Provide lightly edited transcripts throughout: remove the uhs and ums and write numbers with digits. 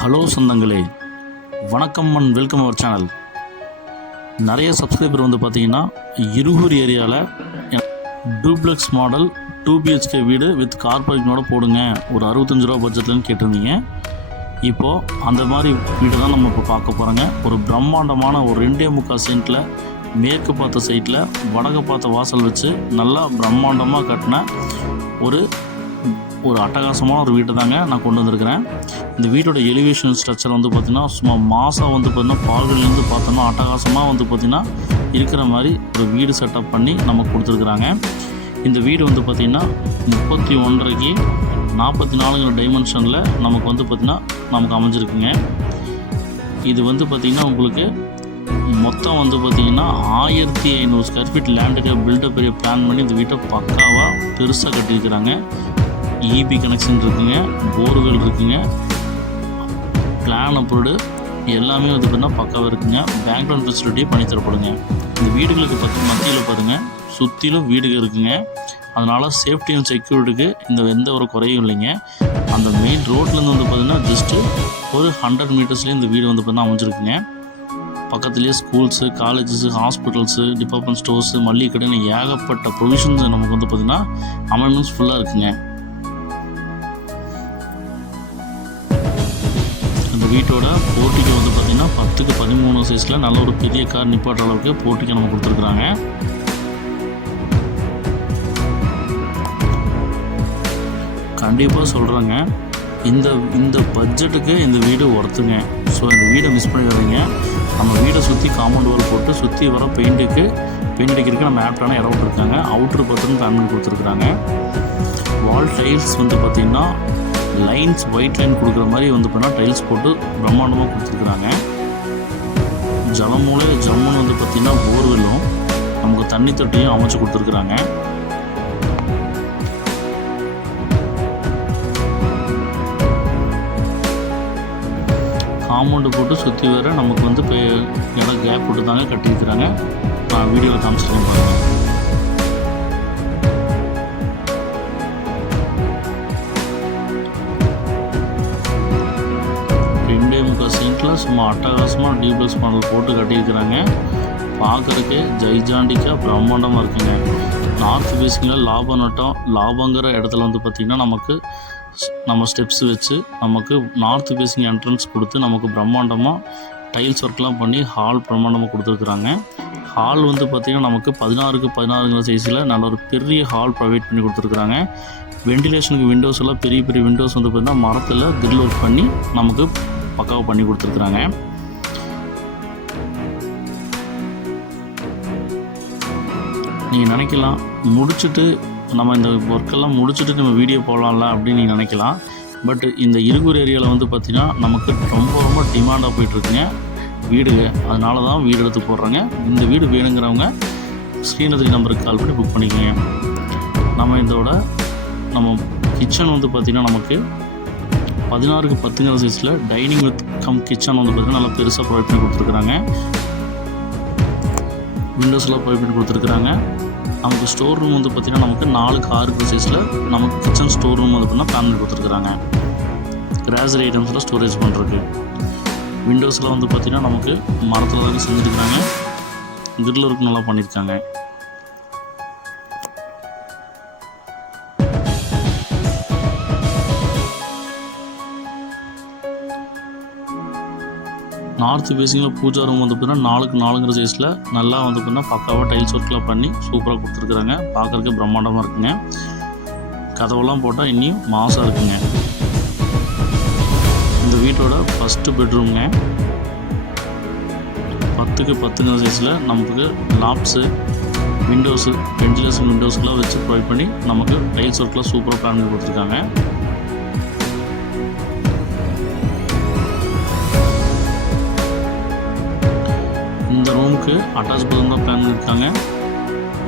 Hello சொந்தங்களே, வணக்கம் and welcome our channel. நிறைய சப்ஸ்கிரைபர் வந்து பார்த்தீங்கன்னா இருகூர் ஏரியாவில் டூப்ளெக்ஸ் மாடல் 2 BHK வீடு வித் கார் பார்க்கிங்கோட போடுங்க ஒரு 65 ரூபா பட்ஜெட்லன்னு கேட்டிருந்தீங்க. இப்போது அந்த மாதிரி வீடு தான் நம்ம இப்போ பார்க்க போகிறோங்க. ஒரு பிரம்மாண்டமான ஒரு 2.25 சென்ட்டில் மேற்கு பார்த்த சைட்டில் வடக்கு பார்த்த வாசல் வச்சு நல்லா பிரம்மாண்டமாக கட்டின ஒரு அட்டகாசமான ஒரு வீட்டை தாங்க நான் கொண்டு வந்திருக்கிறேன். இந்த வீட்டோட எலிவேஷன் ஸ்ட்ரக்சர் வந்து பார்த்திங்கன்னா சும்மா மாதம் வந்து பார்த்திங்கன்னா பால்கள்லேருந்து பார்த்தோம்னா அட்டகாசமாக வந்து பார்த்திங்கன்னா இருக்கிற மாதிரி ஒரு வீடு செட்டப் பண்ணி நமக்கு கொடுத்துருக்குறாங்க. இந்த வீடு வந்து பார்த்திங்கன்னா 31.5க்கு 44 டைமென்ஷனில் நமக்கு வந்து பார்த்திங்கன்னா நமக்கு அமைஞ்சிருக்குங்க. இது வந்து பார்த்திங்கன்னா உங்களுக்கு மொத்தம் வந்து பார்த்திங்கன்னா 1500 ஸ்கொயர் ஃபீட் லேண்டுக்கு பில்டப் பெரிய பிளான் பண்ணி இந்த வீட்டை பக்காவாக பெருசாக கட்டியிருக்கிறாங்க. இபி கனெக்ஷன் இருக்குங்க, போர்வெல் இருக்குங்க, பிளான் அப்ரூவ்டு எல்லாமே வந்து பார்த்திங்கன்னா பக்காவாக இருக்குங்க. பேங்க் லோன் ஃபெசிலிட்டி பண்ணி தரப்படுங்க. இந்த வீடுகளுக்கு மத்தியில் பாருங்கள் சுற்றிலும் வீடுகள் இருக்குங்க. அதனால் சேஃப்டி அண்ட் செக்யூரிட்டிக்கு எந்த ஒரு குறையும் இல்லைங்க. அந்த மெயின் ரோட்லேருந்து வந்து பார்த்திங்கன்னா ஜஸ்ட்டு ஒரு 100 மீட்டர்ஸ்லேயே இந்த வீடு வந்து பார்த்திங்கன்னா அமைஞ்சிருக்குங்க. பக்கத்துலேயே schools, colleges, hospitals, department stores, மளிகை கடைன்னு ஏகப்பட்ட ப்ரொவிஷன்ஸ் நமக்கு வந்து பார்த்திங்கன்னா அமெண்ட்மெண்ட்ஸ் ஃபுல்லாக இருக்குங்க. இந்த வீட்டோட போர்ட்டிக்கு வந்து பார்த்திங்கன்னா 10க்கு 13 சைஸில் நல்ல ஒரு பெரிய கார் நிப்பாட்டுற அளவுக்கு போர்ட்டிக்கு நம்ம கொடுத்துருக்குறாங்க. கண்டிப்பாக சொல்கிறேங்க, இந்த பட்ஜெட்டுக்கு இந்த வீடு ஒர்த்துங்க. ஸோ இந்த வீடை மிஸ் பண்ணிடுறீங்க. நம்ம வீடை சுற்றி காம்பவுண்ட் வால் போட்டு சுற்றி வர பெயிண்ட் அடிக்கிறதுக்கு நம்ம ஆப்டான இடம் விட்டுருக்காங்க. அவுட்ரு பார்த்துன்னு பிளான் பண்ணி கொடுத்துருக்குறாங்க. வால் டைல்ஸ் வந்து பார்த்திங்கன்னா லைன்ஸ் ஒயிட் லைன் கொடுக்குற மாதிரி வந்து பார்த்தீங்கன்னா டைல்ஸ் போட்டு பிரம்மாண்டமாக கொடுத்துருக்குறாங்க. ஜம்முன்னு வந்து பார்த்திங்கன்னா போர்வெல்லும் நமக்கு தண்ணி தொட்டியும் அமைச்சு கொடுத்துருக்குறாங்க. காம்பவுண்டு போட்டு சுற்றி வர நமக்கு வந்து இடம் கேப் போட்டு தாங்க கட்டியிருக்கிறாங்க. நான் வீடியோவில் காமிச்சிருக்கேன் பாருங்கள். சென்ட்டில் சும்மா அட்டகாசமாக டியூப்ளெக்ஸ் மாடல் போட்டு கட்டியிருக்கிறாங்க. பார்க்குறதுக்கு ஜைஜாண்டிக்காக பிரம்மாண்டமாக இருக்குங்க. நார்த் ஃபேஸிங்கில் லாபங்கிற இடத்துல வந்து பார்த்திங்கன்னா நம்ம ஸ்டெப்ஸ் வச்சு நமக்கு நார்த் ஃபேஸிங் என்ட்ரன்ஸ் கொடுத்து நமக்கு பிரம்மாண்டமாக டைல்ஸ் ஒர்க்லாம் பண்ணி ஹால் பிரம்மாண்டமாக கொடுத்துருக்குறாங்க. ஹால் வந்து பார்த்திங்கன்னா நமக்கு 16க்கு 16 சைஸில் நல்ல ஒரு பெரிய ஹால் ப்ரொவைட் பண்ணி கொடுத்துருக்குறாங்க. வெண்டிலேஷனுக்கு விண்டோஸ் எல்லாம் பெரிய பெரிய விண்டோஸ் வந்து பார்த்திங்கன்னா மரத்தில் கிரில் ஒர்க் பண்ணி நமக்கு பக்காவாக பண்ணி கொடுத்துருக்குறாங்க. நீங்கள் நினைக்கலாம் முடிச்சுட்டு நம்ம இந்த ஒர்க்கெல்லாம் முடிச்சுட்டு நம்ம வீடியோ போடலாம்ல அப்படின்னு நீங்கள் நினைக்கலாம். பட் இந்த இருகூர் ஏரியாவில் வந்து பார்த்திங்கன்னா நமக்கு ரொம்ப டிமாண்டாக போயிட்டுருக்குங்க வீடுங்க. அதனால தான் வீடு எடுத்து போடுறாங்க. இந்த வீடு வேணுங்கிறவங்க ஸ்ரீநதி நம்பருக்கு கால் பண்ணி புக் பண்ணிக்கோங்க. நம்ம கிச்சன் வந்து பார்த்திங்கன்னா நமக்கு 16க்கு 10 சைஸில் டைனிங் வித் கிச்சன் வந்து பார்த்திங்கன்னா நல்லா பெருசாக ப்ரொவைட் பண்ணி கொடுத்துருக்குறாங்க. விண்டோஸ்லாம் ப்ரொவைட் பண்ணி கொடுத்துருக்குறாங்க. நமக்கு ஸ்டோர் ரூம் வந்து பார்த்திங்கன்னா நமக்கு 4க்கு 6 சைஸில் நமக்கு கிச்சன் ஸ்டோர் ரூம் வந்து பார்த்திங்கன்னா பிளான் பண்ணி கொடுத்துருக்குறாங்க. கிராசரி ஐட்டம்ஸ்லாம் ஸ்டோரேஜ் பண்ணுறதுக்கு. விண்டோஸ்லாம் வந்து பார்த்திங்கன்னா நமக்கு மரத்தில் தானே செஞ்சுருக்குறாங்க. கிரில் ஒர்க் நல்லா பண்ணியிருக்காங்க. நார்த் ஃபேஸிங்கில் பூஜா ரூம் வந்து பார்த்திங்கன்னா 4க்கு 4 சைஸில் நல்லா வந்து பார்த்திங்கன்னா பக்காவாக டைல்ஸ் ஒர்க்லாம் பண்ணி சூப்பராக கொடுத்துருக்குறாங்க. பார்க்குறதுக்கு பிரம்மாண்டமாக இருக்குங்க. கதவெல்லாம் போட்டால் இன்னும் மாசாக இருக்குங்க. இந்த வீட்டோட ஃபஸ்ட்டு பெட்ரூம்ங்க 10க்கு 10 சைஸில் நமக்கு லாப்ஸு விண்டோஸு வெண்டிலேஷன் விண்டோஸ்லாம் வச்சு ப்ரொவைட் பண்ணி நமக்கு டைல்ஸ் ஒர்க்லாம் சூப்பராக பிளான் பண்ணி கொடுத்துருக்காங்க. இந்த ரூமுக்கு அட்டாச் பாத்ரூம் தான் பிளான் பண்ணியிருக்காங்க.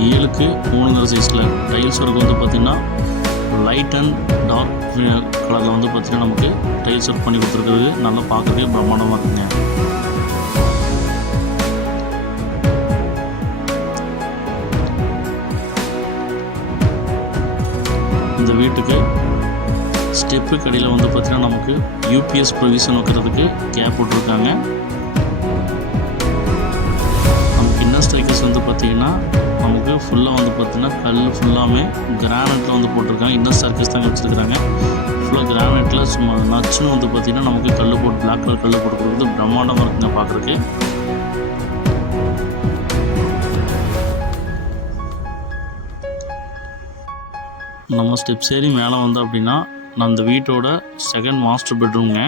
7க்கு 3 சைஸில் டைல்ஸ் ஒர்க் வந்து பார்த்திங்கன்னா லைட் அண்ட் டார்க் கலரில் வந்து பார்த்திங்கன்னா நமக்கு டைல்ஸ் ஒர்க் பண்ணி கொடுத்துருக்குறது நல்லா பார்க்குறதே பிரம்மாண்டமாக இருக்குங்க. இந்த வீட்டுக்கு ஸ்டெப்புக்கு அடியில் வந்து பார்த்திங்கன்னா நமக்கு யூபிஎஸ் ப்ரொவிஷன் வைக்கிறதுக்கு கேப் விட்ருக்காங்க. நமக்கு இன்னர் ஸ்ட்ரைக்கர்ஸ் வந்து பார்த்திங்கன்னா நமக்கு ஃபுல்லாக வந்து பார்த்திங்கன்னா கல் ஃபுல்லாமே கிரானைட்டில் வந்து போட்டிருக்காங்க. இன்னர் ஸ்ட்ரைக்கர்ஸ் தாங்க வச்சுருக்காங்க. ஃபுல்லாக கிரானைட்டில் சும்மா நச்சுன்னு வந்து பார்த்திங்கன்னா நமக்கு கல் போட்டு பிளாக் கலர் கல் போட்டு கொடுக்குறது பிரம்மாண்டமாக இருக்குங்க பார்க்குறதுக்கு. நம்ம ஸ்டெப்ஸ் ஏறி மேலே வந்தோம் அப்படின்னா அந்த வீட்டோட செகண்ட் மாஸ்டர் பெட்ரூம்ங்க.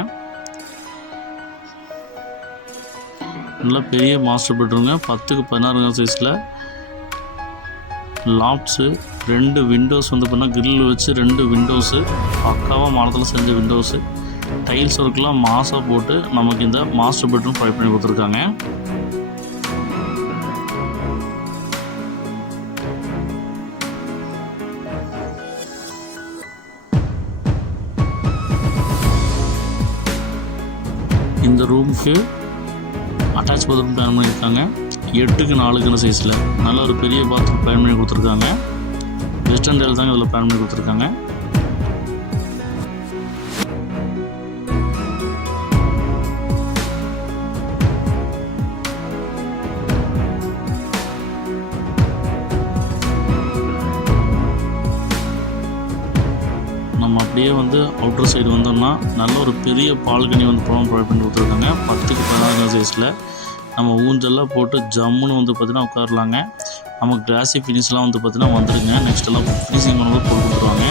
நல்லா பெரிய மாஸ்டர் பெட்ரூம்ங்க. 10க்கு 16 சைஸில் லாப்ஸு, 2 விண்டோஸ் வந்து பார்த்தீங்கன்னா கிரில் வச்சு 2 விண்டோஸு பக்காவாக மரத்தில் செஞ்ச விண்டோஸு, டைல்ஸ் ஒர்க்கெலாம் மாசாக போட்டு நமக்கு இந்த மாஸ்டர் பெட்ரூம் ப்ரொவைட் பண்ணி கொடுத்துருக்காங்க. இந்த ரூமுக்கு அட்டாச் பாத்ரூம் பிளான் பண்ணியிருக்காங்க. 8க்கு 4 சைஸில் நல்ல ஒரு பெரிய பாத்ரூம் பிளான் பண்ணி கொடுத்துருக்காங்க. வெஸ்டர்ன் டைல் தாங்க இதில் பிளான் பண்ணி கொடுத்துருக்காங்க. நம்ம அப்படியே வந்து அவுட்டர் சைடு வந்தோம்னா நல்ல ஒரு பெரிய பால்கனி வந்து ப்ரொவைட் பண்ணி கொடுத்துருக்காங்க. 10க்கு 16 சைஸில் நம்ம ஊஞ்சல்லாம் போட்டு ஜம்முன்னு வந்து பார்த்திங்கன்னா உட்காரலாங்க. நமக்கு கிளாஸி ஃபினிஷ்லாம் வந்து பார்த்திங்கன்னா வந்துடுங்க. நெக்ஸ்ட் எல்லாம் ஃபினிஷிங் பண்ணும்போது போட்டு கொடுத்துருவாங்க.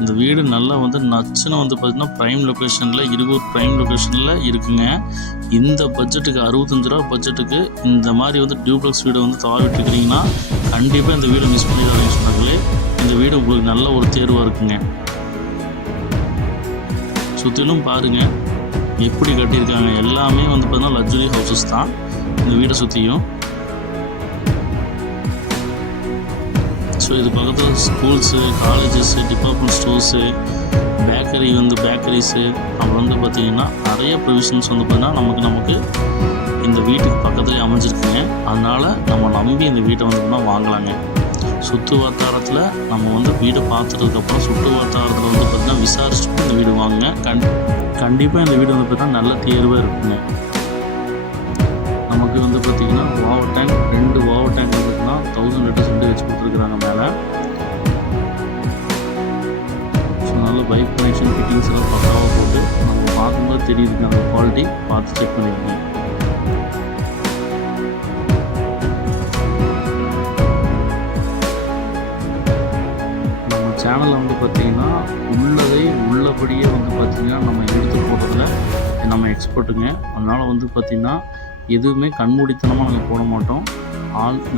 இந்த வீடு நல்லா வந்து நச்சுன்னு வந்து பார்த்திங்கன்னா ப்ரைம் லொக்கேஷனில், இருகூர் ப்ரைம் லொக்கேஷனில் இருக்குங்க. இந்த பட்ஜெட்டுக்கு 65 ரூபா பட்ஜெட்டுக்கு இந்த மாதிரி வந்து டியூப்ளக்ஸ் வீடை வந்து தாவிட்டுருக்கிறீங்கன்னா கண்டிப்பாக இந்த வீடை மிஸ் பண்ணிடாதீங்க சொன்னாங்களே. இந்த வீடு உங்களுக்கு நல்ல ஒரு தேர்வாக இருக்குங்க. சுற்றிலும் பாருங்கள் எப்படி கட்டியிருக்காங்க. எல்லாமே வந்து பார்த்தீங்கன்னா லக்ஸுரி ஹவுசஸ் தான் இந்த வீடை சுற்றியும். ஸோ இது பக்கத்தில் ஸ்கூல்ஸு, காலேஜஸ்ஸு, டிபார்ட்மெண்ட் ஸ்டோர்ஸு, பேக்கரிஸு, அப்புறம் வந்து பார்த்திங்கன்னா நிறைய ப்ரொவிஷன்ஸ் வந்து பார்த்திங்கன்னா நமக்கு இந்த வீட்டுக்கு பக்கத்துலேயே அமைஞ்சிருக்குங்க. அதனால் நம்ம நம்பி இந்த வீட்டை வந்து வாங்கலாங்க. சுற்று வட்டாரத்தில் நம்ம வந்து வீடை பார்த்துட்டதுக்கப்புறம் சுற்று வட்டாரத்தில் வந்து பார்த்திங்கன்னா விசாரிச்சுட்டு இந்த வீடு வாங்குங்க. கண்டிப்பாக இந்த வீடு வந்து பார்த்திங்கன்னா நல்ல தேர்வாக இருக்குங்க. நமக்கு வந்து பார்த்திங்கன்னா வாட்டர் டேங்க், 2 வாட்டர் டேங்க் வந்து பார்த்திங்கன்னா 1000 லிட்டர்ஸ் வந்து வச்சு கொடுத்துருக்குறாங்க மேலே. ஸோ நல்ல பைப் கனெக்ஷன் ஃபிட்டிங்ஸ் எல்லாம் பக்காவாக போட்டு நம்ம பார்க்கும்போது தெரியுதுங்க அந்த குவாலிட்டி. பார்த்து செக் பண்ணிக்கோங்க. சேனலில் வந்து பார்த்திங்கன்னா உள்ளபடியே வந்து பார்த்திங்கன்னா நம்ம எடுத்து போடுறதுல நம்ம எக்ஸ்பர்ட்டுங்க. அதனால் வந்து பார்த்திங்கன்னா எதுவுமே கண்மூடித்தனமாக நாங்கள் போட மாட்டோம்.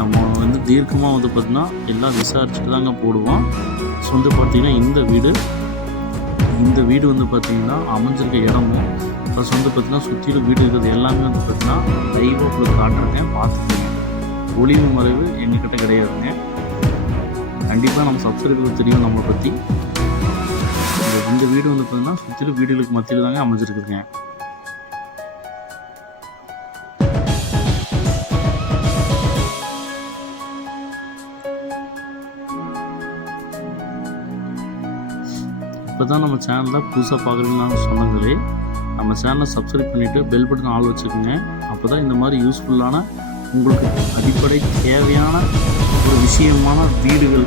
நம்ம வந்து தீர்க்கமாக வந்து பார்த்திங்கன்னா எல்லாம் விசாரிச்சுட்டு தாங்க போடுவோம். ஸோ வந்து பார்த்திங்கன்னா இந்த வீடு வந்து பார்த்திங்கன்னா அமைஞ்சிருக்க இடமும் ப்ளஸ் வந்து பார்த்திங்கன்னா சுற்றிலும் வீடு இருக்கிறது எல்லாமே வந்து பார்த்திங்கன்னா லைவாக உங்களுக்கு காட்டுறேங்க, பார்த்துக்கோங்க. ஒளிவு மறைவு எங்ககிட்ட கிடையாதுங்க. கண்டிப்பாக நம்ம சப்ஸ்கிரைபருக்கு தெரியும் நம்மளை பற்றி. இந்த வீடு வந்து பார்த்திங்கன்னா சுற்றிலும் வீடுகளுக்கு மத்தியில் தாங்க அமைஞ்சிருக்குதுங்க. இப்போ தான் நம்ம சேனலில் புதுசாக பார்க்குறீங்கன்னு சொன்னங்களே, நம்ம சேனலை சப்ஸ்கிரைப் பண்ணிவிட்டு பெல் பட்டன் ஆள் வச்சுக்கோங்க. அப்போ தான் இந்த மாதிரி யூஸ்ஃபுல்லான உங்களுக்கு அடிப்படை தேவையான ஒரு விஷயமான வீடுகள்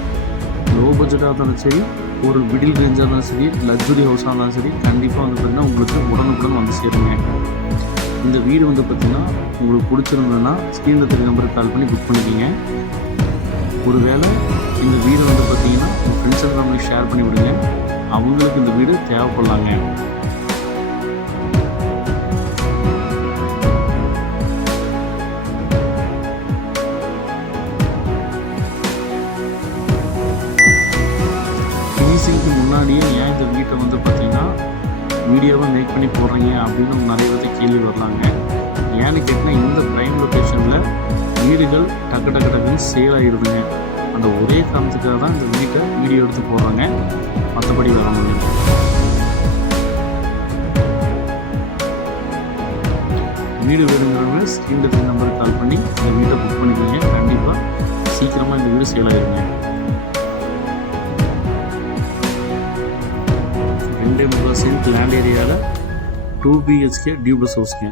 லோ பட்ஜெட்டாக இருந்தாலும் சரி, ஒரு மிடில் ரேஞ்சாக இருந்தாலும் சரி, லக்ஸுரி ஹவுஸாக இருந்தாலும் சரி, கண்டிப்பாக வந்து பார்த்திங்கன்னா உங்களுக்கு உடனுக்குடன் வந்து சேருங்க. இந்த வீடு வந்து பார்த்திங்கன்னா உங்களுக்கு பிடிச்சிருந்ததுன்னா ஸ்க்ரீனில் தெரிய நம்பருக்கு கால் பண்ணி புக் பண்ணிக்கிங்க. ஒருவேளை இந்த வீடு வந்து பார்த்திங்கன்னா உங்கள் ஃப்ரெண்ட்ஸ் எல்லாம் நம்மளுக்கு ஷேர் பண்ணி விடுங்க. அவங்களுக்கு இந்த வீடு தேவைப்படலாங்க. ஃபினிஷிங்க்கு முன்னாடியே ஏன் இந்த வீட்டை வந்து பார்த்திங்கன்னா வீடியோவை மேக் பண்ணி போடுறீங்க அப்படின்னு நிறைய பேருக்கு கேள்வி வரலாங்க. ஏன்னு கேட்டால் இந்த ப்ரைம் லொக்கேஷனில் வீடுகள் டக்குன்னு சேல் ஆகிடுதுங்க. அந்த ஒரே காரணத்துக்காக தான் இந்த வீட்டை வீடியோ எடுத்து போடுறாங்க, மற்றபடி வர முடியும். வீடு வேணுங்கிறவங்க ஸ்க்ரீனில் தெரிய நம்பருக்கு கால் பண்ணி இந்த வீட்டை புக் பண்ணிக்கோங்க. கண்டிப்பாக சீக்கிரமாக இந்த வீடு சேல் ஆகிடுங்க. 2.25 சென்ட் லேண்ட் ஏரியாவில் 2 BHK டியூப்ளஸ் ஹவுஸ்ங்க.